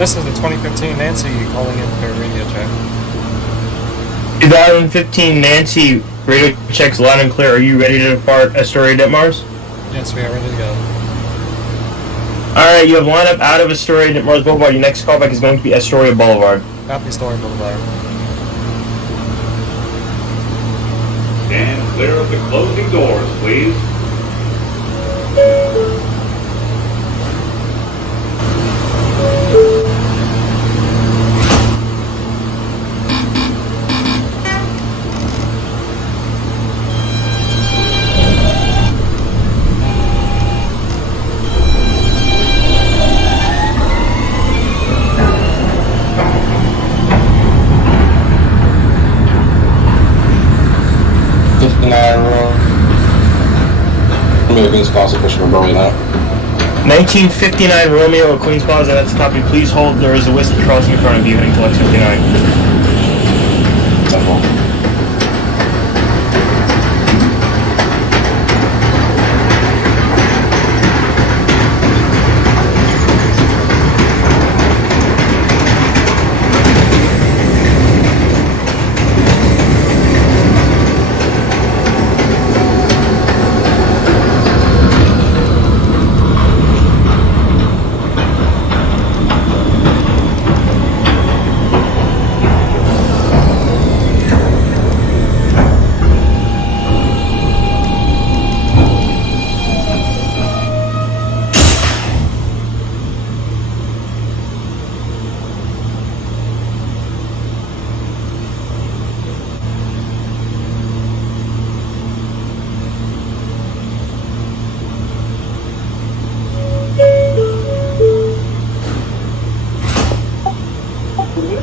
This is the 2015 Nancy calling in for radio check. 2015 Nancy, radio checks loud and clear. Are you ready to depart Astoria Ditmars? Yes, we are ready to go. Alright, you have lineup out of Astoria Ditmars Boulevard. Your next callback is going to be Astoria Boulevard. Copy Astoria Boulevard. Stand clear of the closing doors, please. Queens Plaza, Bishop of Burley now. 1959 Romeo at Queens Plaza, that's a copy. Please hold, there is a whiskey crossing in front of you heading to Lex 59. Temple.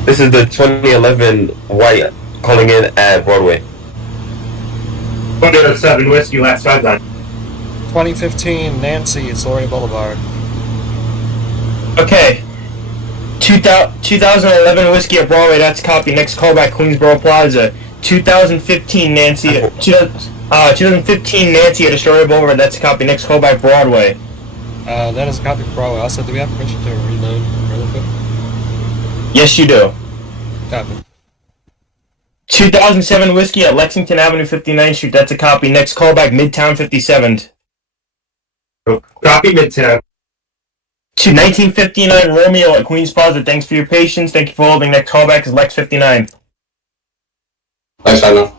This is the 2011 White calling in at Broadway. 2007 Whiskey last five time. 2015 Nancy, Astoria Boulevard. Okay. 2011 Whiskey at Broadway, that's a copy. Next callback, Queensboro Plaza. 2015 Nancy, 2015 Nancy at Astoria Boulevard, that's a copy. Next callback, Broadway. That is a copy for Broadway. Also, do we have permission to reload really quick? Yes, you do. Copy. 2007 Whiskey at Lexington Avenue, 59th Street, that's a copy. Next callback, Midtown 57th. Copy Midtown. To 1959 Romeo at Queens Plaza, thanks for your patience. Thank you for holding. Next callback is Lex 59. Thanks, I know.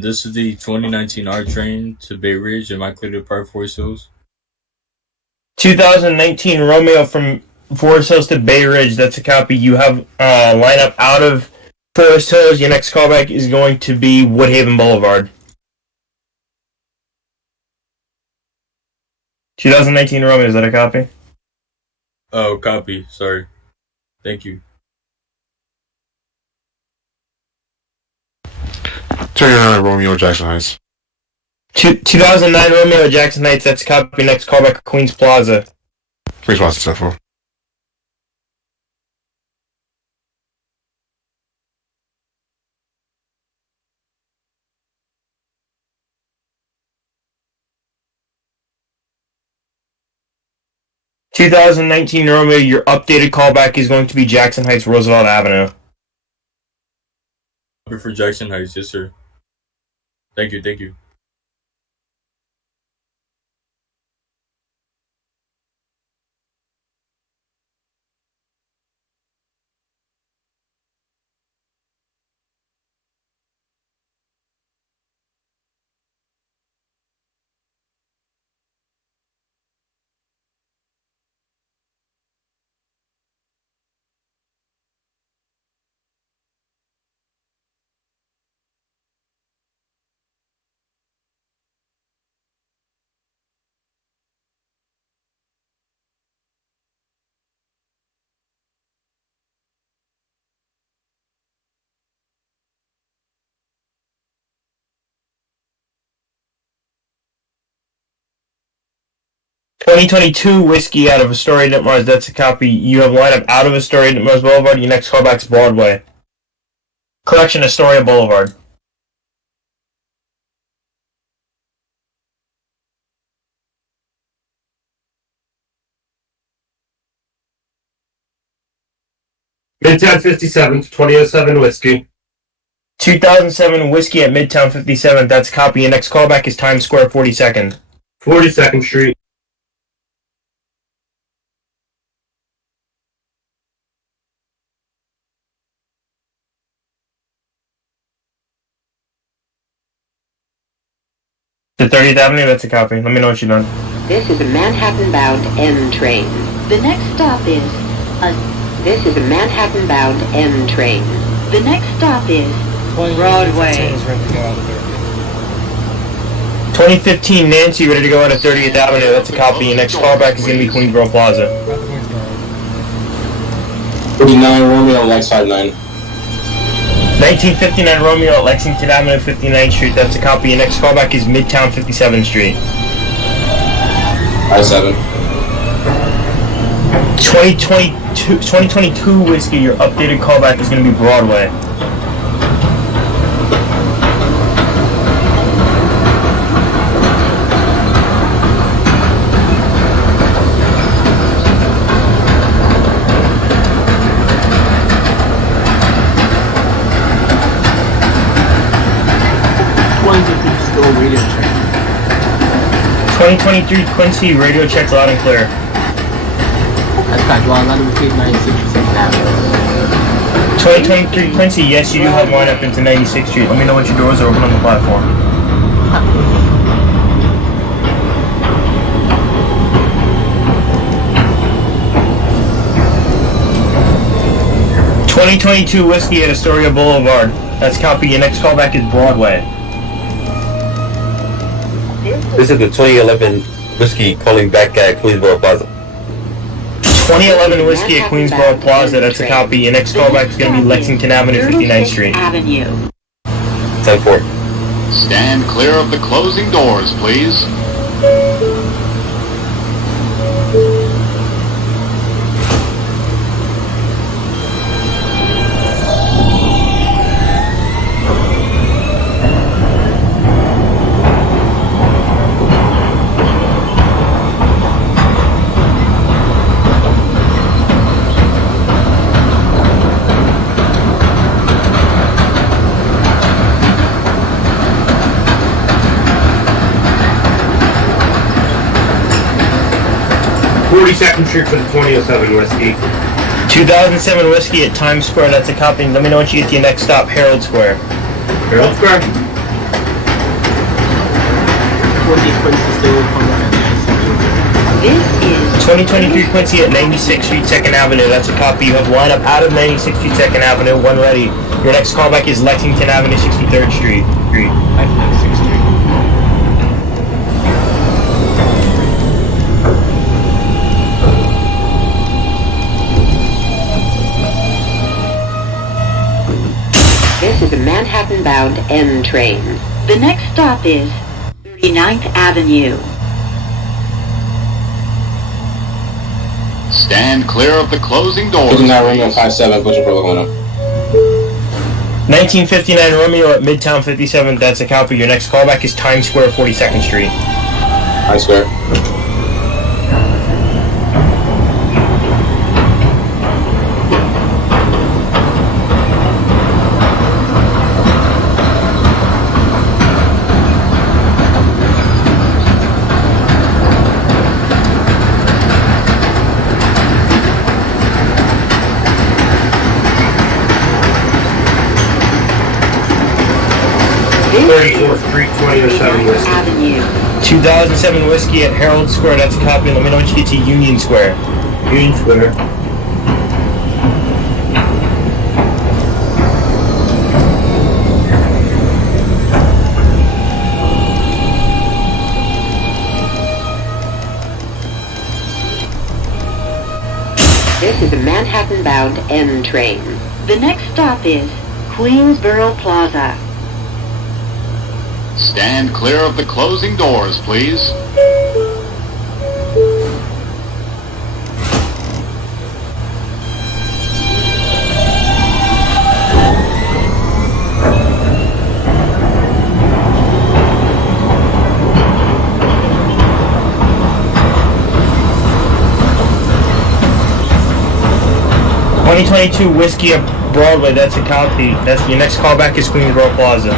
This is the 2019 R train to Bay Ridge. Am I clear to depart Forest Hills? 2019 Romeo from Forest Hills to Bay Ridge, that's a copy. You have lineup out of Forest Hills. Your next callback is going to be Woodhaven Boulevard. 2019 Romeo, is that a copy? Oh, copy. Sorry. Thank you. 29 Romeo Jackson Heights. 2009 Romeo Jackson Heights, that's a copy. Next callback, Queens Plaza. Queens Plaza, Central. 2019 Romeo, your updated callback is going to be Jackson Heights, Roosevelt Avenue. Copy for Jackson Heights. Yes, sir. Thank you. Thank you. 2022 Whiskey out of Astoria, Mars. That's a copy. You have lineup out of Astoria, Mars Boulevard. Your next callback's Broadway. Correction, Astoria Boulevard. Midtown 57 to 2007 Whiskey. 2007 Whiskey at Midtown 57. That's a copy. Your next callback is Times Square 42nd. 42nd Street. To 30th Avenue. That's a copy. Let me know what you're done. This is a Manhattan-bound M train. The next stop is This is a Manhattan-bound M train. The next stop is Broadway. 2015 Nancy, ready to go out of 30th Avenue. That's a copy. Your next callback is going to be Queensboro Plaza. 49 Romeo, Lakeside 9. 1959 Romeo at Lexington Avenue, 59th Street. That's a copy. Your next callback is Midtown 57th Street. I-7. 2022 Whiskey, your updated callback is going to be Broadway. Still radio check. 2023 Quincy, radio checks loud and clear. That's back long on the 96% now. 2023 Quincy, yes, you do have line up into 96th Street. Let me know what your doors are open on the platform. .2022 Whiskey at Astoria Boulevard. That's copy. Your next callback is Broadway. This is the 2011 Whiskey calling back at Queensboro Plaza. 2011 Whiskey at Queensboro Plaza. That's a copy. Your next callback is going to be Lexington Avenue, 59th Street. 10-4. Stand clear of the closing doors, please. Second Street for the 2007 Whiskey. 2007 Whiskey at Times Square. That's a copy. Let me know what you get to your next stop, Herald Square. Herald Square? 2023 Quincy at 96th Street, 2nd Avenue. That's a copy. You have lineup out of 96th Street, 2nd Avenue. One ready. Your next callback is Lexington Avenue, 63rd Street. This is a Manhattan-bound M train. The next stop is 39th Avenue. Stand clear of the closing doors. 59 Romeo, 5-7, pushing for Laguna. 1959 Romeo at Midtown 57. That's a copy. Your next callback is Times Square, 42nd Street. Times Square. Street, 2007 Whiskey. Avenue. 2007 Whiskey at Herald Square. That's a copy. Let me know what you get to Union Square. Union Square. This is a Manhattan-bound M train. The next stop is Queensboro Plaza. Stand clear of the closing doors, please. 2022 Whiskey at Broadway, that's a copy. That's your next callback is Queensboro Plaza.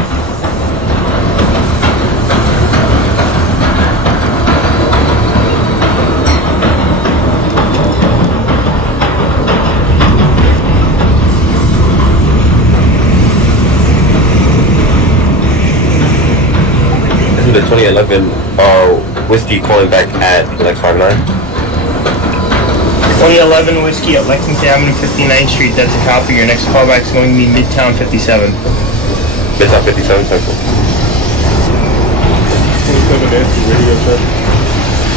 This is the 2011 Whiskey calling back at like 59. 2011 Whiskey at Lexington Avenue, 59th Street. That's a copy. Your next callback is going to be Midtown 57. Midtown 57 Central.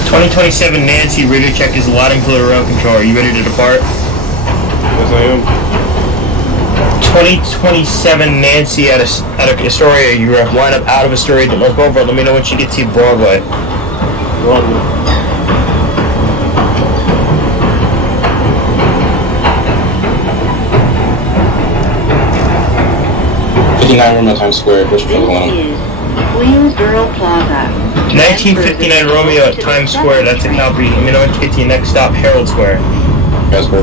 2027 Nancy, radio check is loud and clear rail control. Are you ready to depart? Yes, I am. 2027 Nancy at Astoria. You line up out of Astoria to North Boulevard. Let me know once you get to Broadway. Broadway. 59 Romeo Times Square, Bishop This Avenue. is Queensboro Plaza. 1959 Romeo at Times Square. That's a copy. Let me know once you get to your next stop, Herald Square. Jasper.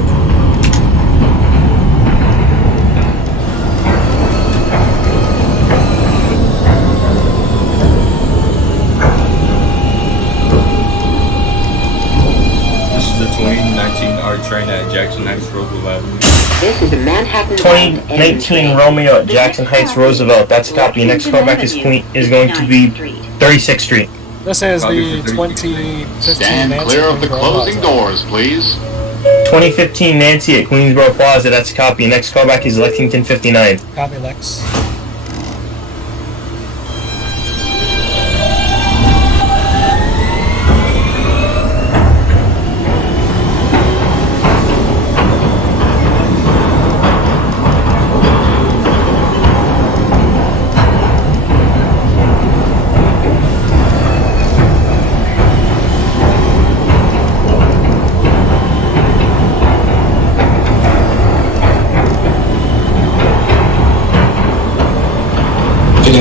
This is the 2019 R train at Jackson Heights, Roosevelt Avenue. This is a Manhattan 2019 Romeo at Jackson Heights, Roosevelt. That's a copy. Your next callback is going to be 36th Street. This is Copy the for 2015 Stand Nancy clear of the Queensboro closing Plaza. doors, please. 2015 Nancy at Queensboro Plaza. That's a copy. Your next callback is Lexington 59. Copy, Lex.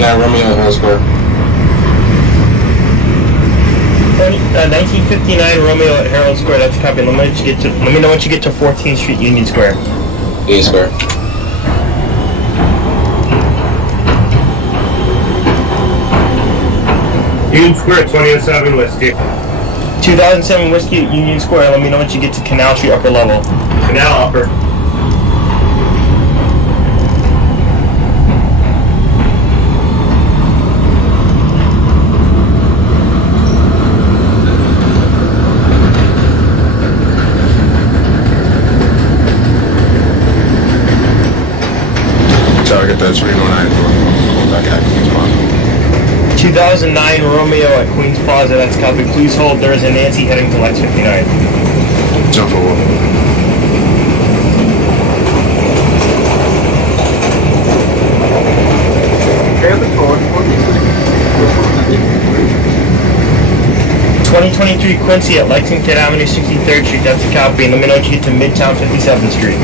Romeo at Herald Square. 1959 Romeo at Herald Square. That's a copy. Let me know once you get to 14th Street, Union Square. Union Square. Union Square, 2007 Whiskey. 2007 Whiskey at Union Square. Let me know once you get to Canal Street, upper level. Canal Upper. Target that 309 back at Queens Plaza. 2009 Romeo at Queens Plaza. That's a copy. Please hold. There is a Nancy heading to Lex 59. Jump forward. Kaya ba ito? 2023 Quincy at Lexington Avenue, 63rd Street. That's a copy. And let me know once you get to Midtown 57th Street.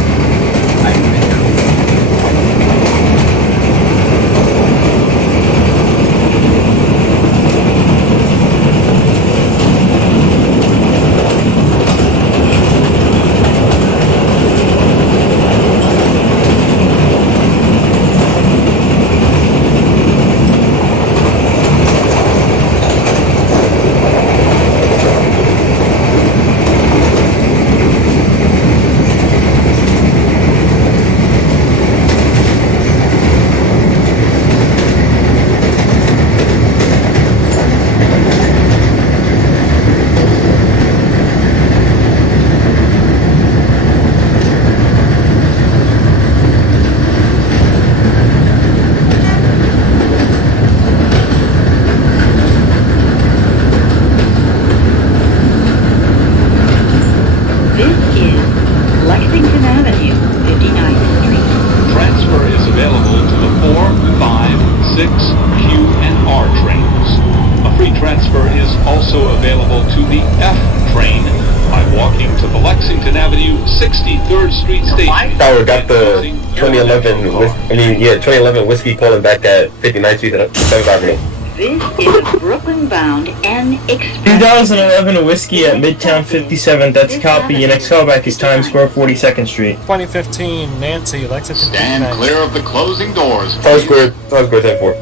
transfer is also available to the F train by walking to the Lexington Avenue 63rd Street station. Tower got the 2011 2011 whiskey calling back at 59th Street at 7th Avenue. This is a Brooklyn-bound N Express. 2011 Whiskey at Midtown 57th. That's a copy. Your next callback is Times Square, 42nd Street. 2015 Nancy, Lexington. Stand 59. clear of the closing doors, Times please. Square 10-4.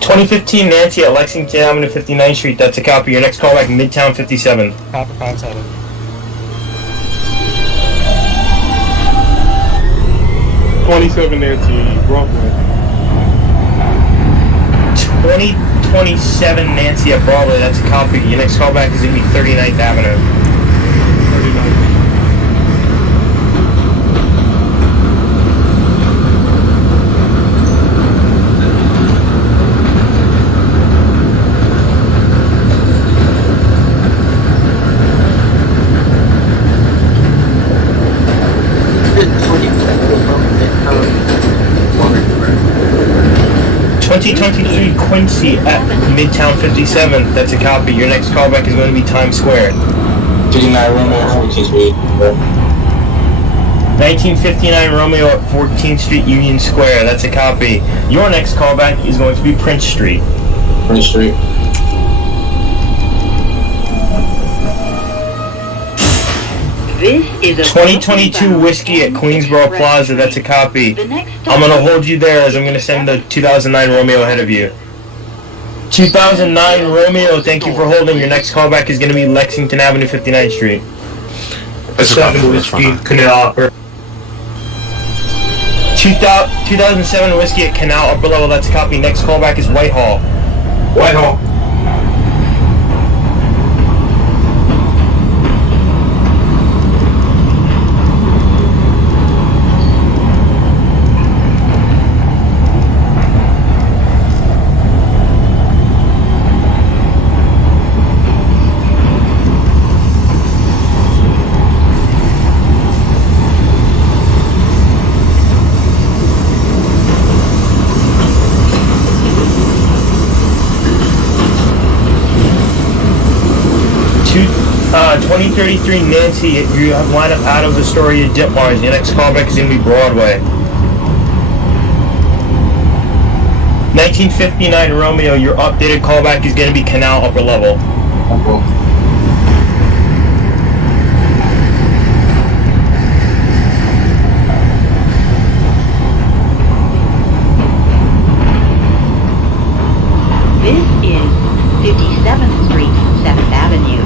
2015 Nancy at Lexington Avenue, 59th Street. That's a copy. Your next callback, Midtown 57th. Copy 57. 27 Nancy, Broadway. 2027 Nancy at Broadway. That's a copy. Your next callback is going to be 39th Avenue. 39. 2023 Quincy at Midtown 57th. That's a copy. Your next callback is going to be Times Square. 59 Romeo, 14th Street. 1959 Romeo at 14th Street, Union Square. That's a copy. Your next callback is going to be Prince Street. Prince Street. This is a 2022 Whiskey at Queensboro Plaza. That's a copy. I'm going to hold you there as I'm going to send the 2009 Romeo ahead of you. 2009 Romeo, thank you for holding. Your next callback is going to be Lexington Avenue, 59th Street. That's a copy. 7 Whiskey, Canal Upper. 2007 Whiskey at Canal Upper Level. That's a copy. Next callback is Whitehall. Whitehall. Two, 2033 Nancy, you have lined up out of Astoria Ditmars. Your next callback is going to be Broadway. 1959 Romeo, your updated callback is going to be Canal Upper Level. This is 57th Street, 7th Avenue.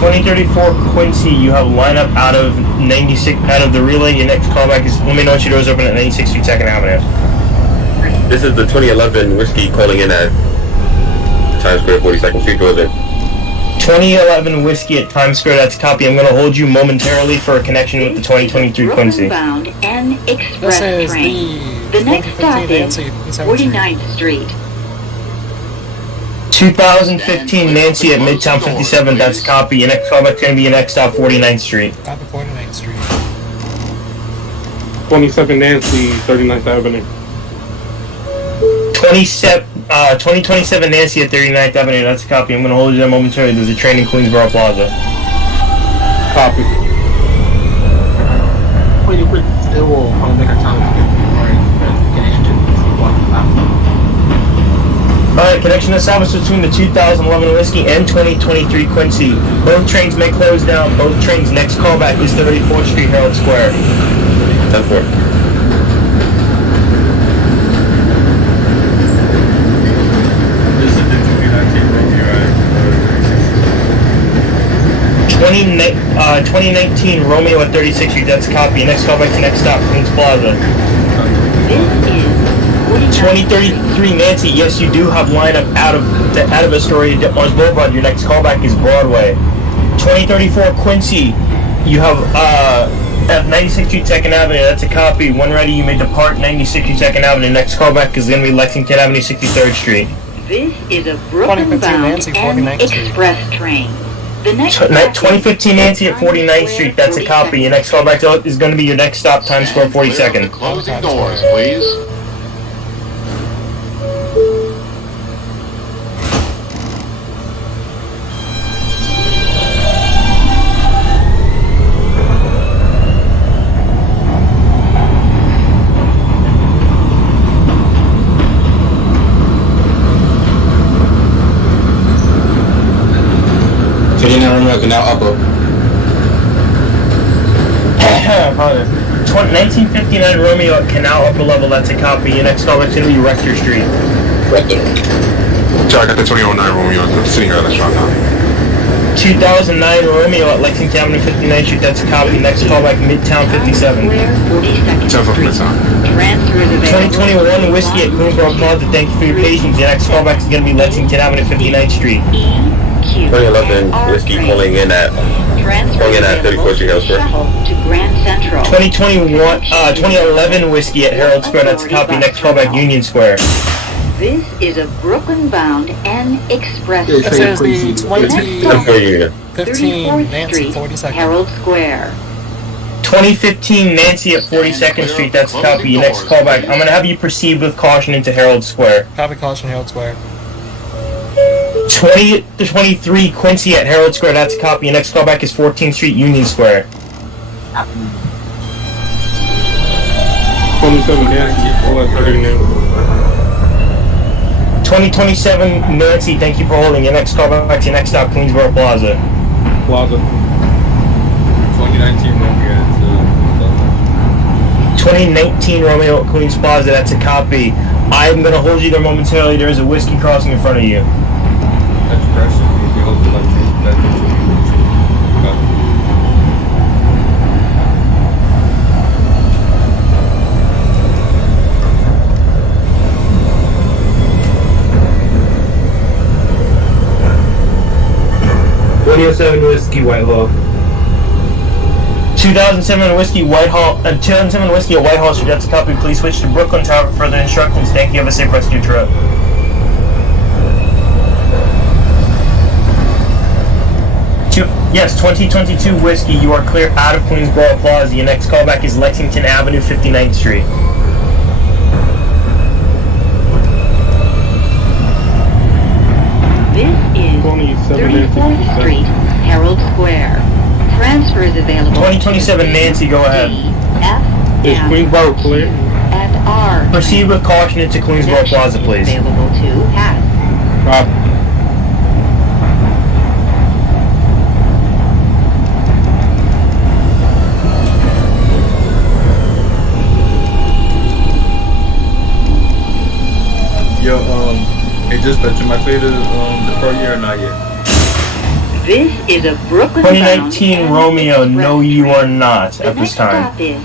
2034 Quincy, you have lineup out of 96 out of the relay. Your next callback is let me know once your doors open at 96th Street, 2nd Avenue. This is the 2011 Whiskey calling in at Times Square 42nd Street. Doors in. 2011 Whiskey at Times Square. That's a copy. I'm going to hold you momentarily for a connection with the 2023 Quincy. Brooklyn-bound N Express This is train. the The next stop 2015 is Nancy, 49th Street. 2015 Nancy at Midtown 57. That's a copy. Your next callback's going to be your next stop, 49th Street. Copy 49th Street. 27 Nancy, 39th Avenue. 2027 Nancy at 39th Avenue. That's a copy. I'm going to hold you there momentarily. There's a train in Queensboro Plaza. Copy. It will make a challenge connection to Alright, connection established between the 2011 Whiskey and 2023 Quincy. Both trains may close down. Both trains' next callback is 34th Street, Herald Square. 10-4. This is the 2019 Romeo, right? 2019 Romeo at 36th Street. That's a copy. Next callback to next stop, Queens Plaza. This is 2033 Nancy, yes, you do have lineup out of Astoria Ditmars Boulevard. Your next callback is Broadway. 2034 Quincy, you have at 96th Street, 2nd Avenue. That's a copy. When ready, you may depart 96th Street, 2nd Avenue. Next callback is going to be Lexington Avenue, 63rd Street. This is a Brooklyn-bound Nancy, N 49th Street. Express train. The next stop is 2015 Nancy at 49th Street. That's a copy. Your next callback is going to be your next stop, Times Square, Stand clear of the 42nd. closing doors, please. Canal Upper. 1959 Romeo at Canal Upper Level, that's a copy. Your next callback's gonna be Rector Street. Rector. Sorry, I got the 2009 Romeo. I'm sitting here at the restaurant now. 2009 Romeo at Lexington Avenue 59th Street, that's a copy. Next callback, Midtown 57. 2021 Whiskey at Queensboro Plaza, thank you for your patience. Your next callback is going to be Lexington Avenue 59th Street. 2011 Whiskey calling in at 34th Street, Harold Square. 2011 Whiskey at Harold Square, that's a copy. Next callback, Union Square. This is a Brooklyn-bound N Express. This is the 2015 Nancy 34th 42nd. Street, Harold Square. 2015 Nancy at 42nd Street, that's a copy. Your next callback, I'm going to have you proceed with caution into Harold Square. Copy caution, Harold Square. 20-23 Quincy at Harold Square, that's a copy. Your next callback is 14th Street, Union Square. 27 Nancy, 2027 Nancy, thank you for holding. Your next callback to your next stop, Queensboro Plaza. Plaza. 2019 Romeo. 2019 Romeo at Queens Plaza, that's a copy. I'm going to hold you there momentarily. There is a whiskey crossing in front of you. That's pressure. We hope the electric. 2007 Whiskey Whitehall. 2007 Whiskey Whitehall, 2007 Whiskey at Whitehall Street, that's a copy. Please switch to Brooklyn Tower for further instructions. Thank you. Have a safe rest of your trip. Yes, 2022 Whiskey, you are clear out of Queensboro Plaza. Your next callback is Lexington Avenue, 59th Street. This is 34th Street, Harold Square. Transfer is available. 2027 Nancy, go ahead. D, F, Is M, Queensboro clear? and R. Proceed with caution into Queensboro Plaza, please. Available to pass. Yo, hey, dispatch, am I clear to depart yet or not yet? This is a Brooklyn 2019 Romeo, no you are not at this time. Stop is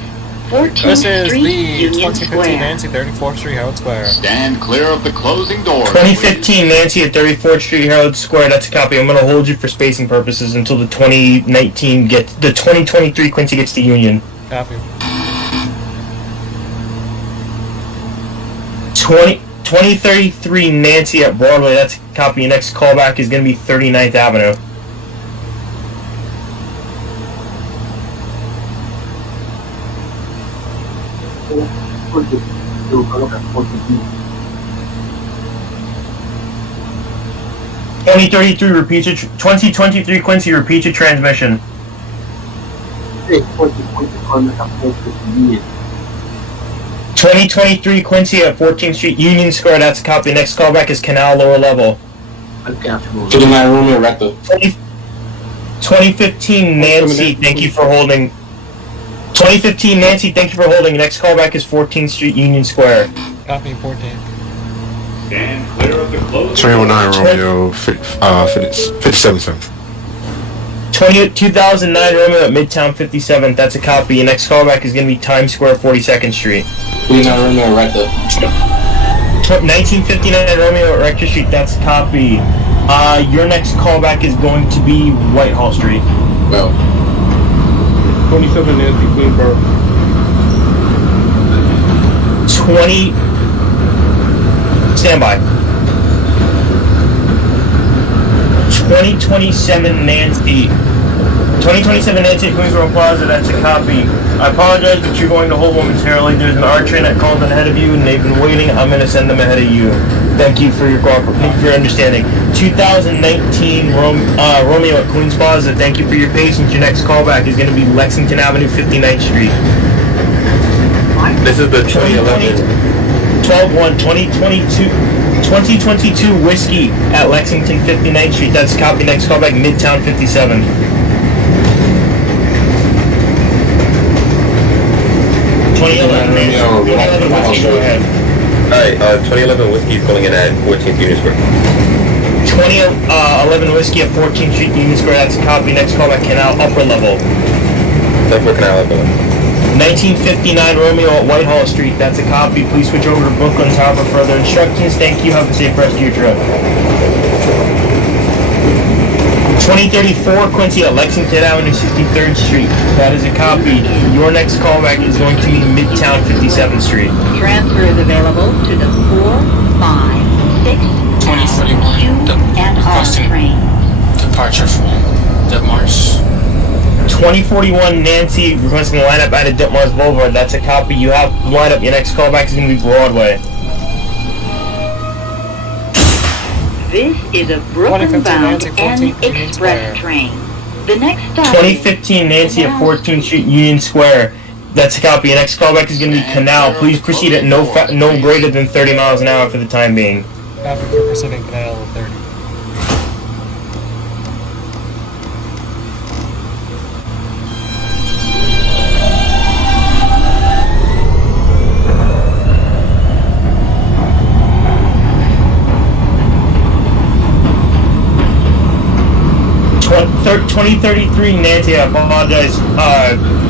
14th This is Street, the Union 2015 Square. Nancy 34th Street, Harold Square. Stand clear of the closing doors. 2015 Nancy at 34th Street, Harold Square, that's a copy. I'm going to hold you for spacing purposes until the 2023 Quincy gets to Union. Copy. 2033 Nancy at Broadway, that's a copy. Your next callback is going to be 39th Avenue. Twenty 2023 Quincy, repeat your transmission. 2023 Quincy at 14th Street, Union Square, that's a copy. Next callback is Canal Lower Level. 59 Romeo Rector. 2015 Nancy, thank you for holding. 2015 Nancy, thank you for holding. Next callback is 14th Street, Union Square. Copy 14. Stand clear of the closing 2009 Romeo, 57 cents. 2009 Romeo at Midtown 57th, that's a copy. Your next callback is going to be Times Square, 42nd Street. 59 Romeo Rector. 1959 Romeo at Rector Street, that's a copy. Your next callback is going to be Whitehall Street. Well. 27 Nancy, Queensboro. 2027 Nancy. 2027 Nancy at Queensboro Plaza, that's a copy. I apologize, but you're going to hold momentarily. There's an R train that called in ahead of you, and they've been waiting. I'm going to send them ahead of you. Thank you for your understanding. 2019 Romeo at Queens Plaza, thank you for your patience. Your next callback is going to be Lexington Avenue, 59th Street. This is the 2011. 12-1, 2022 2022 Whiskey at Lexington 59th Street. That's a copy. Next callback, Midtown 57. 2011 Whiskey, go ahead. Alright, 2011 Whiskey is calling in at 14th Union Square. 2011 Whiskey at 14th Street, Union Square. That's a copy. Next callback, Canal Upper Level. 10-4 Canal Upper Level. 1959 Romeo at Whitehall Street. That's a copy. Please switch over to Brooklyn Tower for further instructions. Thank you. Have a safe rest of your trip. 2034 Quincy at Lexington Avenue, 63rd Street. That is a copy. Your next callback is going to be Midtown 57th Street. Transfer is available to the 4, 5, 6, 2041. and R train. Departure for Ditmars. 2041 Nancy requesting a lineup out of Ditmars Boulevard. That's a copy. You have lineup. Your next callback is going to be Broadway. This is a Brooklyn-bound N Express train. The next stop 2015 Nancy at 14th Street, Union Square. That's a copy. Your next callback is going to be Canal. Please proceed at no greater than 30 miles an hour for the time being. Traffic for Pacific Canal 30. Tw- 2033 Nancy, I apologize,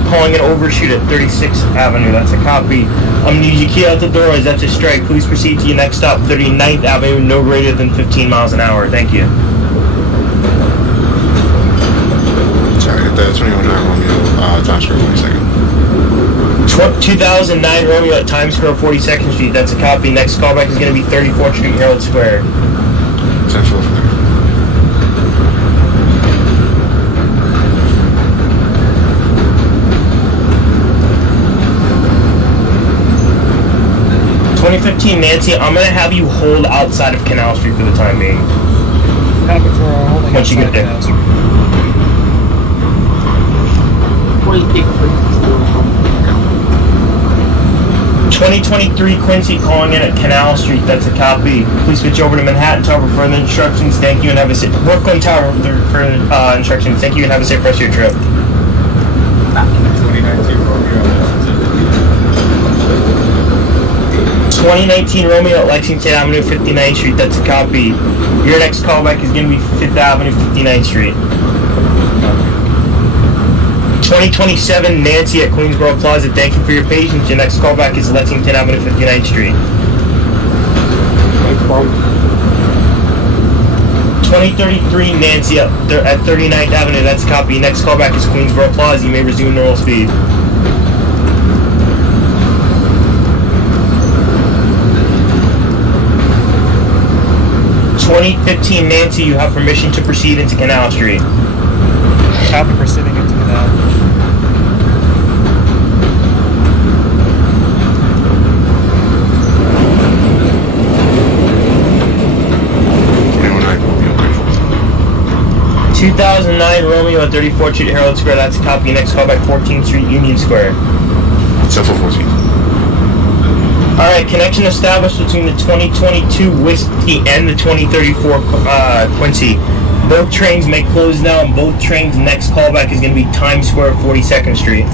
calling an overshoot at 36th Avenue. That's a copy. I'm going to need you key out the doors. That's a strike. Please proceed to your next stop, 39th Avenue, no greater than 15 miles an hour. Thank you. Sorry, hit the 21 Romeo, Times Square 42nd. 2009 Romeo at Times Square 42nd Street. That's a copy. Next callback is going to be 34th Street, Herald Square. 10-4 from there. 2015 Nancy, I'm going to have you hold outside of Canal Street for the time being. Traffic for holding Once you get outside there. Canal Street. 2023 Quincy calling in at Canal Street. That's a copy. Please switch over to Manhattan Tower for further instructions. Thank you and have a safe Brooklyn Tower for further instructions. Thank you and have a safe rest of your trip. 2019 Romeo at 2019 Romeo at Lexington Avenue, 59th Street. That's a copy. Your next callback is going to be 5th Avenue, 59th Street. 2027 Nancy at Queensboro Plaza. Thank you for your patience. Your next callback is Lexington Avenue, 59th Street. 2033 Nancy at 39th Avenue. That's a copy. Your next callback is Queensboro Plaza. You may resume normal speed. 2015 Nancy, you have permission to proceed into Canal Street. Traffic proceeding into Canal. Romeo 2009 Romeo at 34th Street, Herald Square. That's a copy. Next callback, 14th Street, Union Square. 10-4-14. Alright, connection established between the 2022 Whiskey and the 2034 Quincy. Both trains may close now, and both trains' next callback is going to be Times Square, 42nd Street.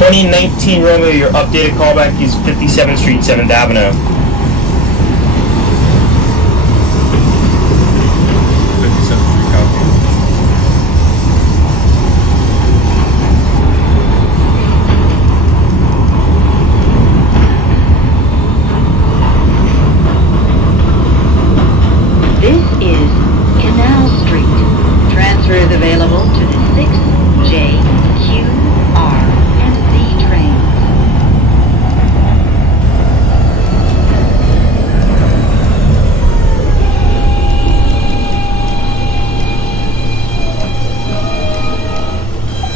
...2019 Romeo, your updated callback is 57th Street, 7th Avenue. 57th Street copy. This is Canal Street. Transfer is available to the 6, J, Q, R, and Z trains.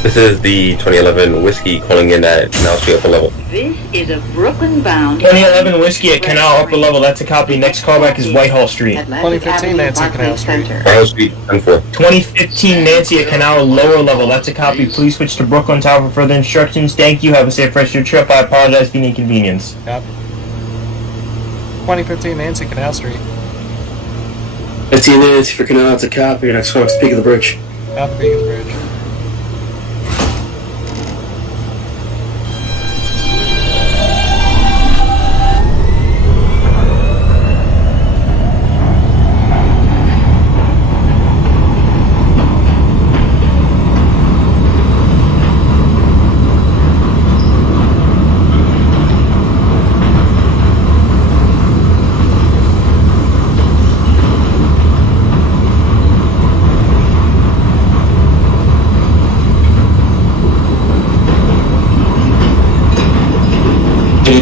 This is the 2011 Whiskey calling in at Canal Street upper level. This is a Brooklyn-bound... 2011 Whiskey at Canal upper level, that's a copy. Next callback is Whitehall Street. 2015 Nancy Canal Street. Whitehall Street, 10-4. 2015 Nancy at Canal lower level, that's a copy. Please switch to Brooklyn Tower for further instructions. Thank you, have a safe rest of your trip. I apologize for the inconvenience. Yep. 2015 Nancy Canal Street. 15 Nancy for Canal, that's a copy. Next callback's Peak of the Bridge. Copy, Peak of the Bridge.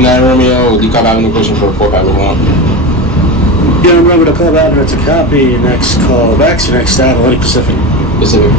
Romeo, DeKalb Avenue pushing for 4501. Yeah, remember to call out, that's a copy. Next call back to next stop, Atlantic Pacific. Pacific.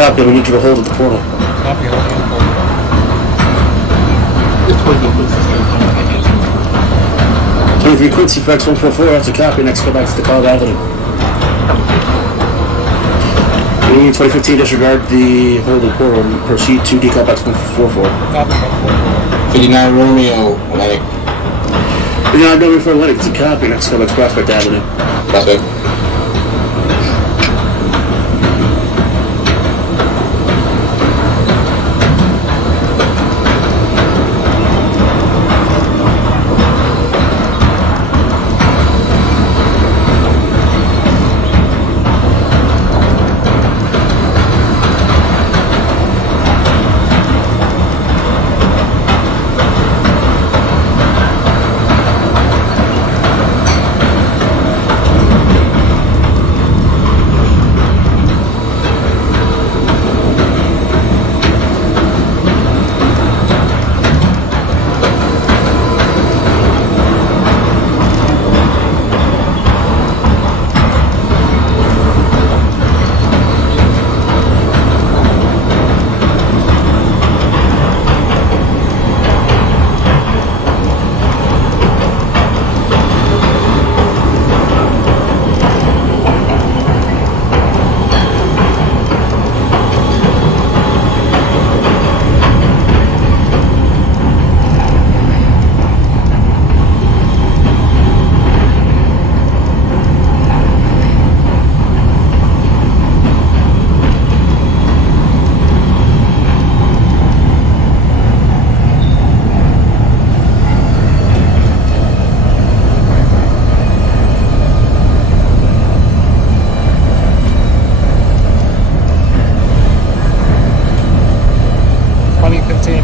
Copy, we need you to hold at the portal. Copy, hold on the portal. 23 Quincy, Flex 144, that's a copy. Next call back to DeKalb Avenue. 2015, disregard the hold at the portal and proceed to DeKalb X 144. Copy, 59 Romeo, Atlantic. 59 W for Atlantic, it's a copy. Next call back to Prospect Avenue. Prospect.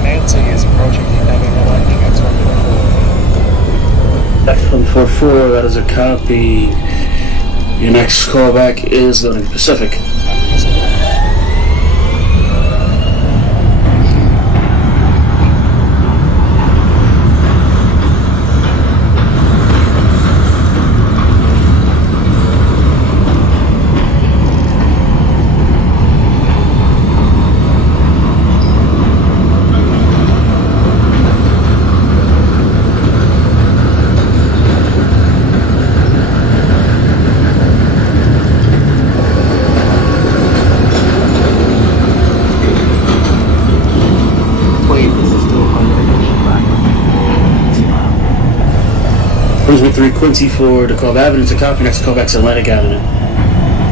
Nancy is approaching the Heavy Lightning at 144. X144, that is a copy. Your next callback is the Pacific. Rosewood 3 Quincy for DeKalb Avenue to copy. Next callback's Atlantic Avenue.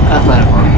Atlantic Avenue.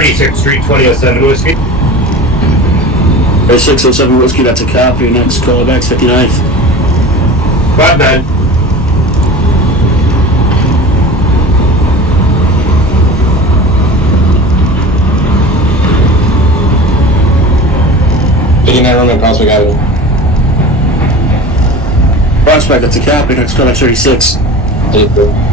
36th Street, 2007 Whiskey. 607 Whiskey, that's a copy. Next callback's 59th. 5-9. Romeo, Prospect Avenue. Prospect, that's a copy. Next callback's 36. 34.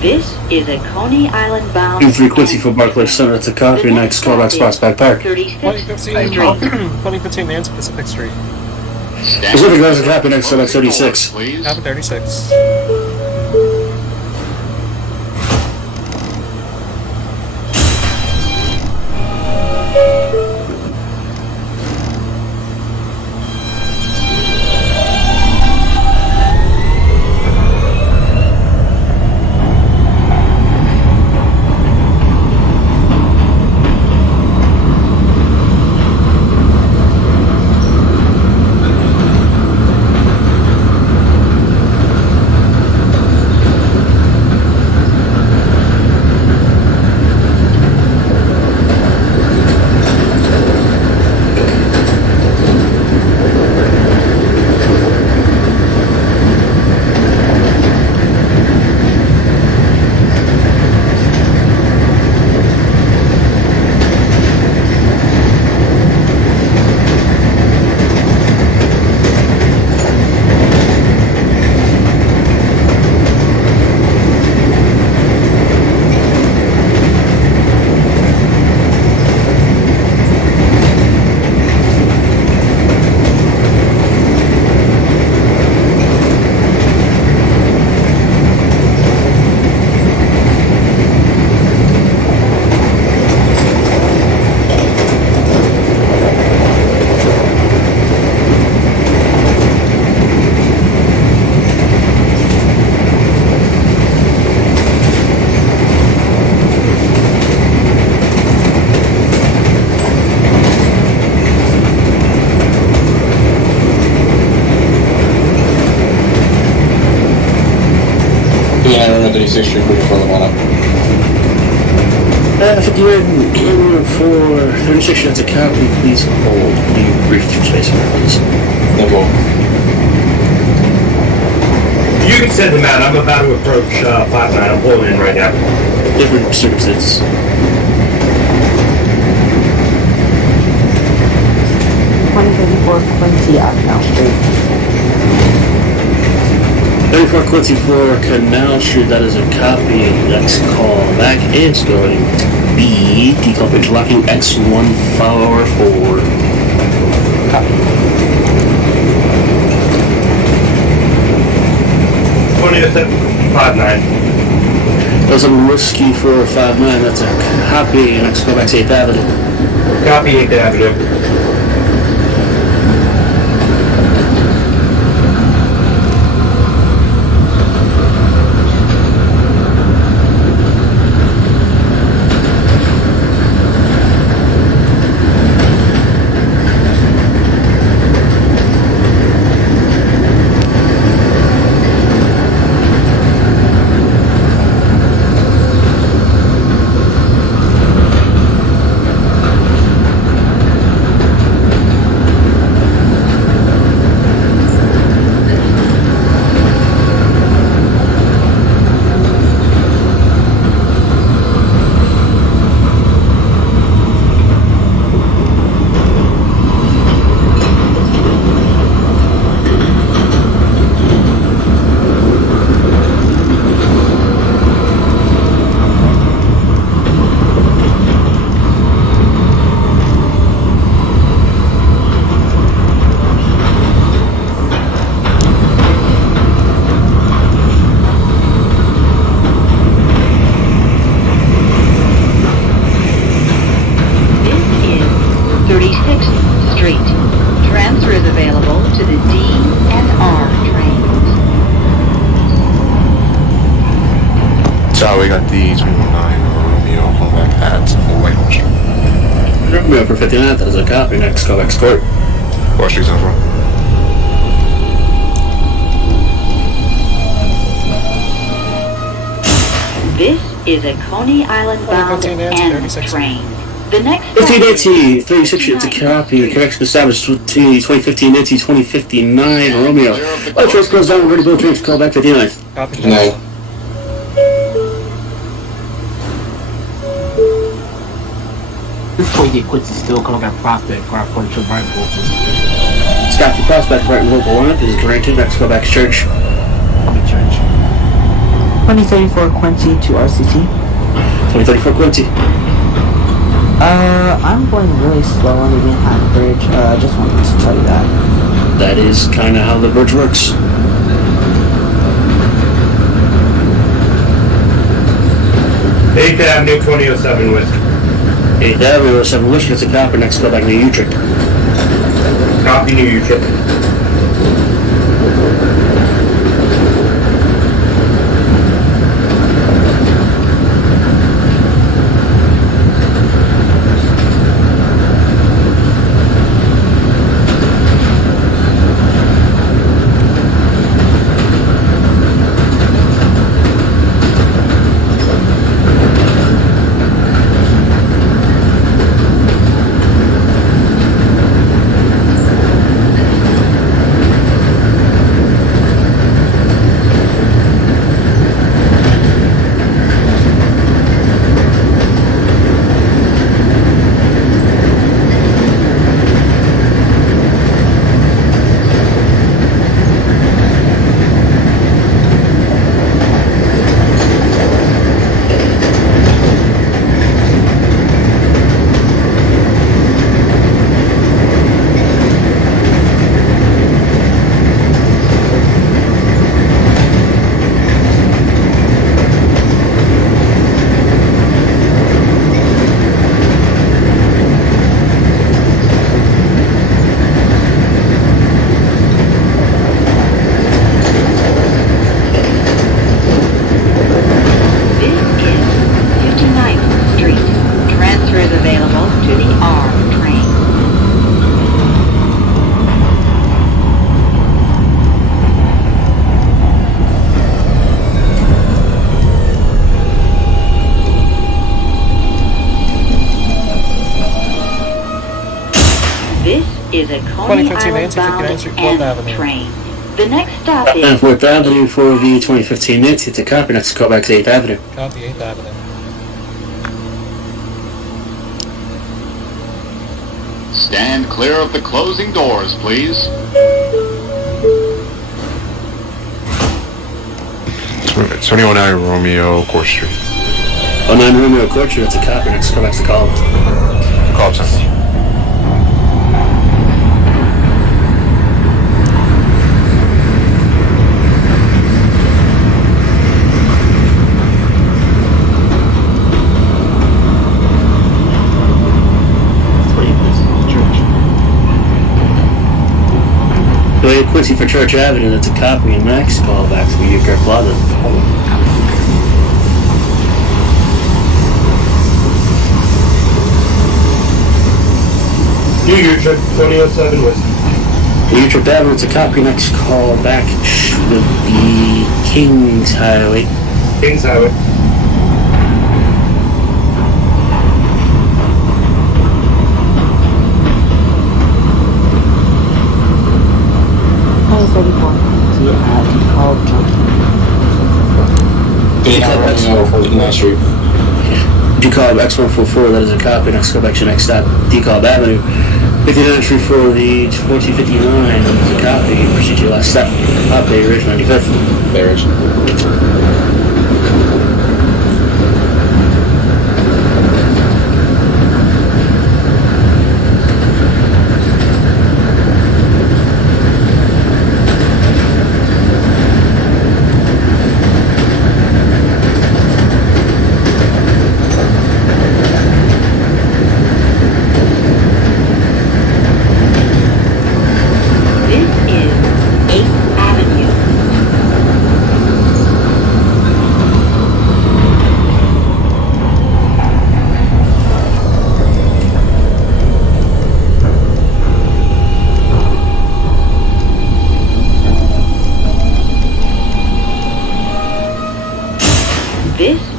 This is a Coney Island bound. 23 Quincy for Barclays Center, that's a copy. Next callback's Prospect Park. 36th Street. 2015 and Pacific Street. Pacific, that's a copy. Next callback's 36. Copy 36. Room 36th Street, moving further one up. 51 for 36, that's a copy. Please hold. Be brief space please. No go. You can send him out. I'm about to approach 5-9. I'm pulling in right now. Different circumstances. 2034 Quincy at Canal Street. 34 Quincy for Canal Street, that is a copy. Next call back is going to be decoupling interlocking X144. Copy. 2059. That's a Whiskey 459, that's a copy. Next call back to 8th Avenue. Copy 8th Avenue. We got the 219 Romeo home back at Whitehorse. Romeo for 59, that is a copy. Next call back court. What street's on front? This is a Coney Island bound N train. The next 1580, 36 it's a copy. Correction established to 2015 Nancy 2059 Romeo. Light trace goes down, ready to build train, call back 59. Copy. No. This Quincy Quincy still coming at Prospect for our point to right vocal. Scott for Prospect, right local lineup is granted. Next call back Church. I'll be Church. 2034 Quincy to RCC. 2034 Quincy. I'm going really slow on the Manhattan Bridge. I just wanted to tell you that. That is kind of how the bridge works. Eighth Avenue, 2007 Whiskey. 8th Avenue, 7 Wish gets a copy. Next call back New Utrecht. Copy New Utrecht. is a Coney Island bound N train. The next stop is... 4th Avenue for the 2015 Nancy to copy. Next call back to 8th Avenue. Copy 8th Avenue. Stand clear of the closing doors, please. 2109 Romeo Court Street. 09 Romeo Court Street, that's a copy. Next, go back to call. Call up, Central. Quincy for Church Avenue, that's a copy, and Max call back to the Euchre Plaza. New Utrecht, 2007 Whiskey. Utrecht Avenue, it's a copy, next call back should be Kings Highway. Kings Highway. Street. DeKalb X144, that is a copy. Next go back to next stop, DeKalb Avenue. 59th Street for the 1459, that is a copy. Proceed to your last stop. Bay Ridge 95th. Bay Ridge.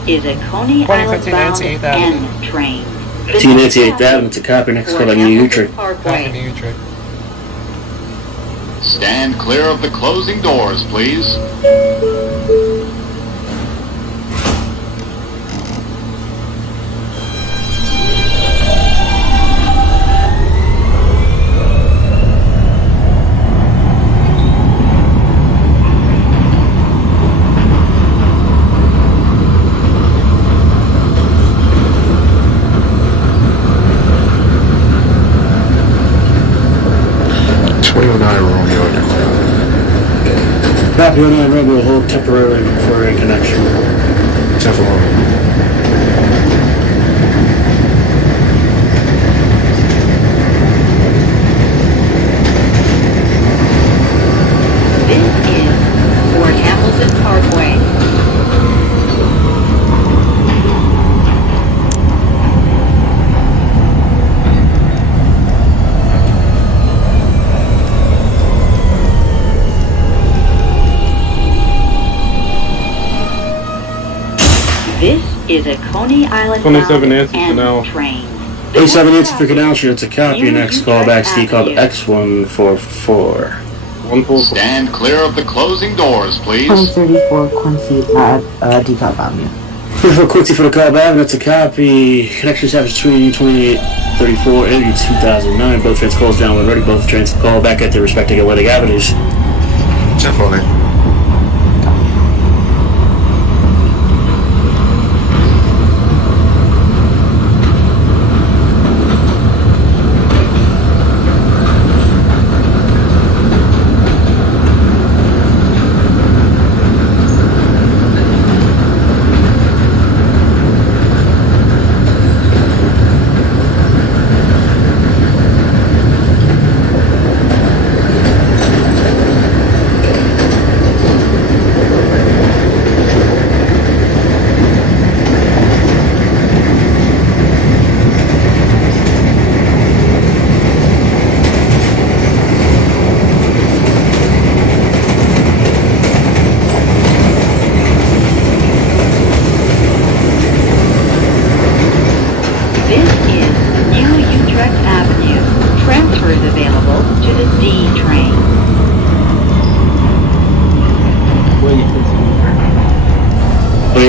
Is a Coney Island bound N train. 1598 8th Avenue, it's a copy. Next call back New Utrecht. Copy New Utrecht. Stand clear of the closing doors, please. Copy 09 Romeo, hold temporarily for a connection. 10 for Romeo. This is Fort Hamilton Parkway. This is a Coney Island 27 bound Nancy N Canal. train. 27 Nancy for Canal Street, it's a copy. Next call back Steve called X144. Stand clear of the closing doors, please. 34 Quincy at DeKalb Avenue. 34 Quincy for the call Avenue, it's a copy. Connection established between 2834 and 2009. Both trains calls down when ready. Both trains call back at their respective Atlantic Avenues. 10 for Lane.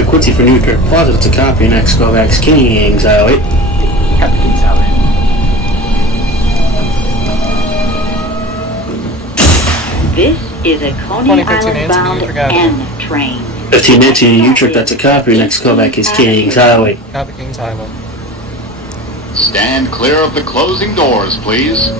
Quincy for New Kirk Plaza, it's a copy. Next go back Kings Highway. Captain Kings Highway. This is a Coney 2015 Island Nancy, bound you forgot it. N train. 15 Nancy, U-Trip, that's a copy. Next callback is Kings Highway. Copy Kings Highway. Stand clear of the closing doors, please.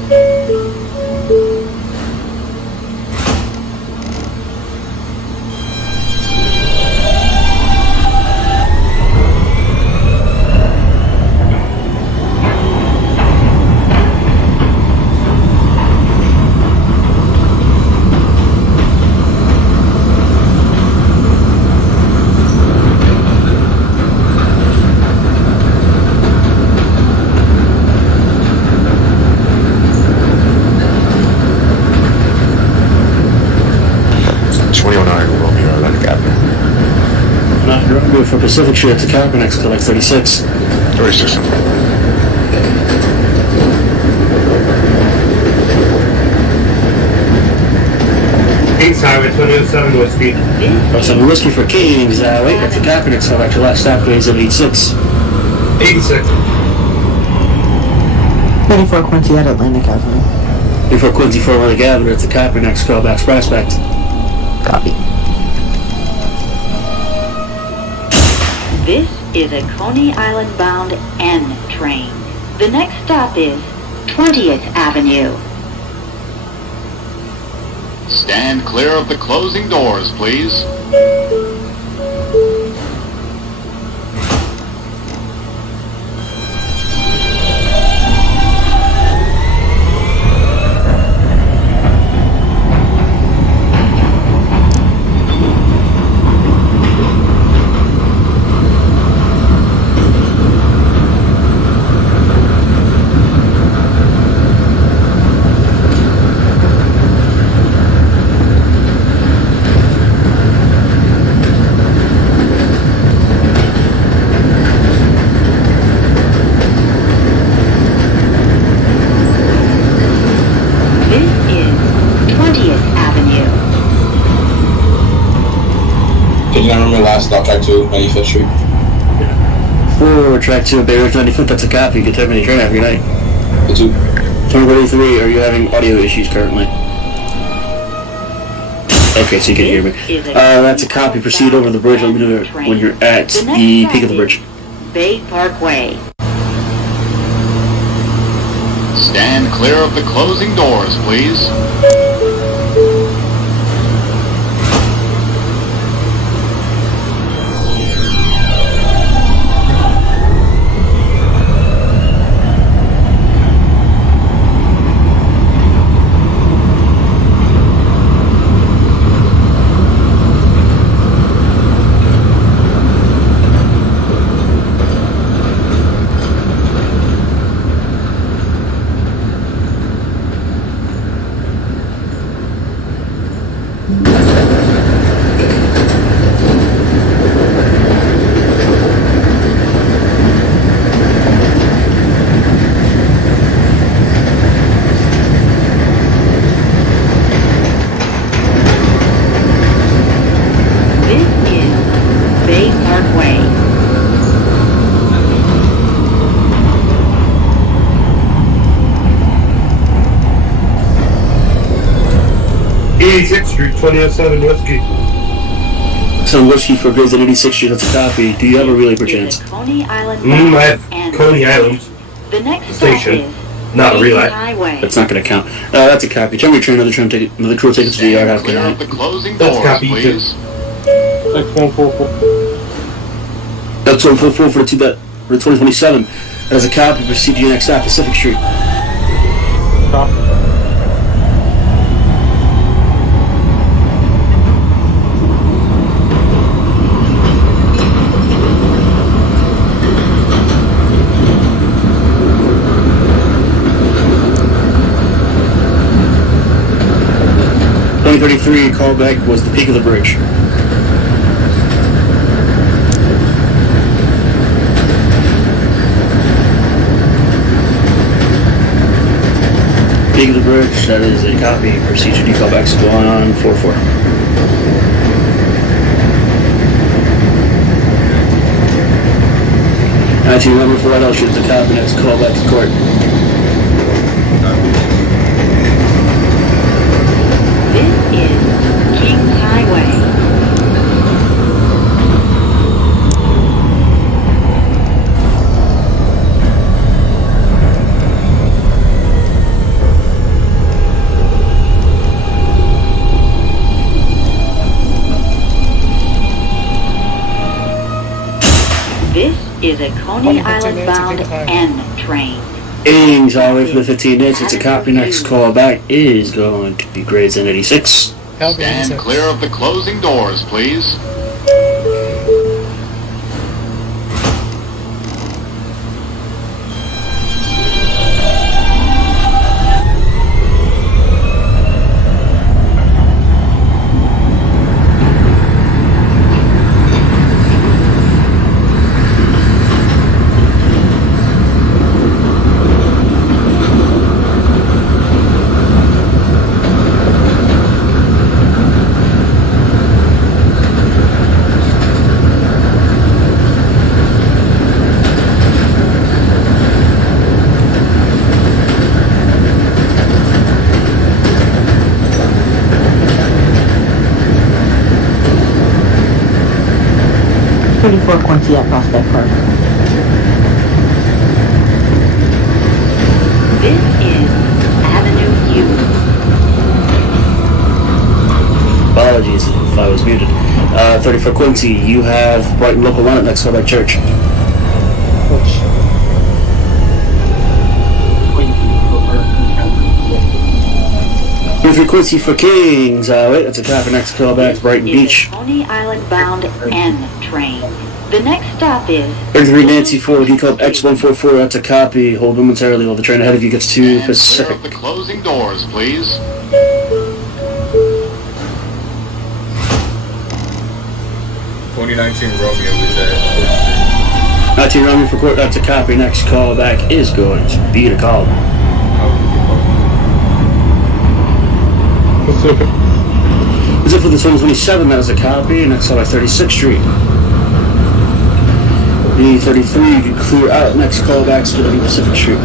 For Pacific Street at the Copper, next callback 36. 36. Kings Highway, 2007 Whiskey. 7 Whiskey for Kings Highway, that's the Copper, next callback to last stop, is 86. 86. 34 Quincy at Atlantic Avenue. Before Quincy for Atlantic Avenue, it's the Copper, next callback Prospect. Copy. This is a Coney Island bound N train. The next stop is 20th Avenue. Stand clear of the closing doors, please. Last stop, track 2, 95th Street. For track 2 of Bay Ridge 95th, that's a copy. You can terminate train after your night. The 2. 2023, are you having audio issues currently? Okay, so you can hear me. That's a copy. Proceed over the bridge. Let me know when you're at the peak of the bridge. Bay Parkway. Stand clear of the closing doors, please. Street, 2007 Whiskey. So Whiskey for Grays at 86th Street, that's a copy. Do you have a relay perchance? Coney Island. I have Coney Island. The next station. Not a relay. That's not going to count. That's a copy. Tell me train, another crew take it to the yard. Have a good night. That's a copy, please. That's 144. That's 144 for the 2027. That is a copy. Proceed to your next stop, Pacific Street. Copy. Callback was the peak of the bridge. Peak of the bridge, that is a copy. Procedure D callbacks 144. Number 4, I'll shoot the copy. Next callback to court. This This is a Coney Island bound N train. Kings Highway for the 15 minutes. It's a copy. Next call back is going to be grades in 86. Stand clear of the closing doors, please. For Quincy at Prospect Park. This is Avenue U. Apologies if I was muted. 34 Quincy, you have Brighton local lineup next call back church. For Quincy for Kings, wait, that's a copy. Next call back Brighton Beach. Coney Island bound N train. The next stop is 33 Nancy 4, D Club X144, that's a copy. Hold momentarily while the train ahead of you gets to Stand Pacific. clear of the closing doors, please. 2019 Romeo is at 19 Romeo for court, that's a copy. Next call back is going to be the call. Pacific. Is it for the 2027? That was a copy. Next call by 36th Street. The 33, you can clear out. Next call back is going to be Pacific Street.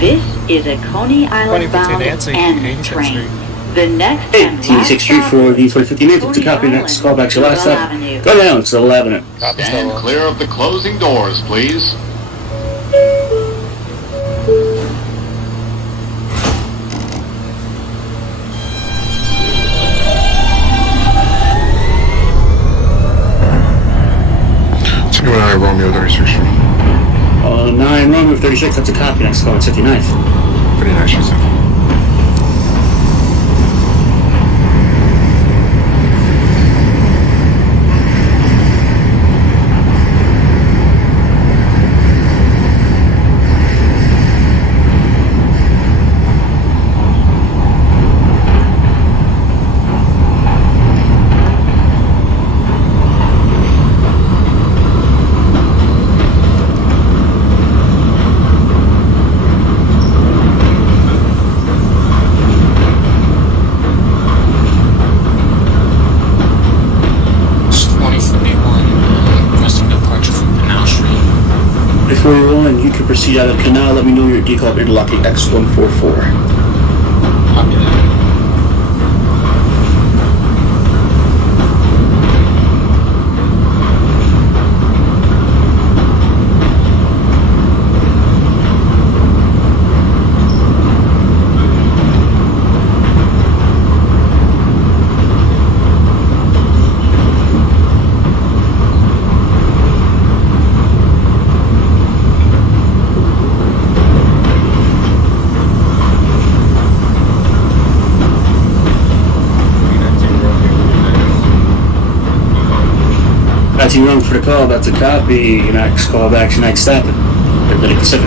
This is a Coney Island bound N train. The next and 86th Street for the 2015 Nancy, to copy. Next call back to your last stop. Go down to Little Avenue. Stand clear of the closing doors, please. Romeo 36th Street. 9 Romeo 36, that's a copy. Next call at 59th. 59th Street. You can proceed out of the canal. Let me know your decal interlocking X144. Copy that. Wrong for the call, that's a copy. Your next call back, your next stop at Atlantic Pacific.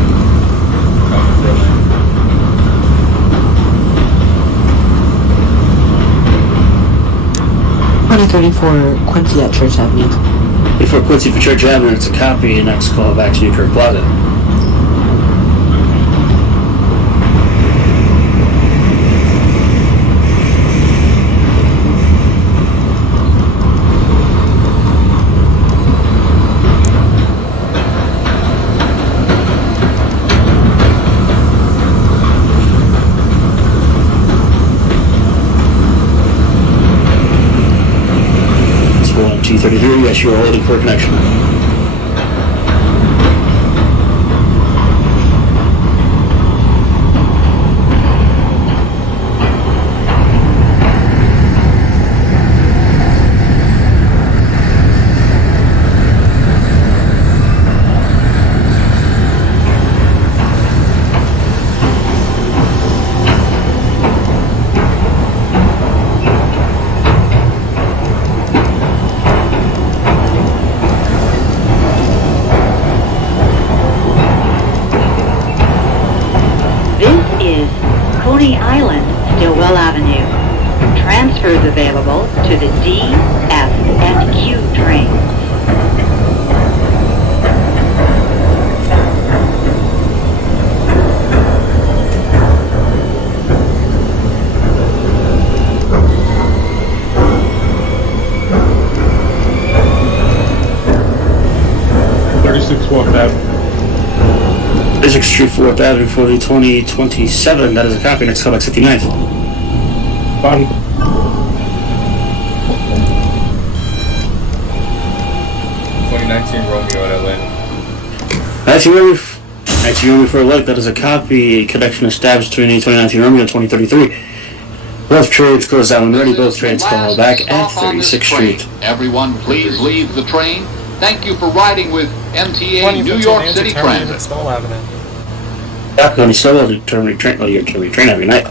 2034 Quincy at Church Avenue. Before Quincy for Church Avenue, it's a copy. Your next call back to Newkirk Plaza. 2033, yes, you are holding for connection. Coney Island, Stillwell Avenue. Transfers available to the D, F, and Q trains. Fourth Avenue. 36th Street, 4th Avenue for the 2027. That is a copy. Next callback 59th. Fun. 2019 Romeo at Atlanta. 19 Romeo for a leg. That is a copy. Connection established between the 2019 Romeo and 2033. Both trains closed out and ready. Both trains call back at 36th Street. Everyone, please leave the train. Thank you for riding with MTA New York City Transit. Stall Avenue. Yeah, only solo to terminate train. Well, you terminate train every night.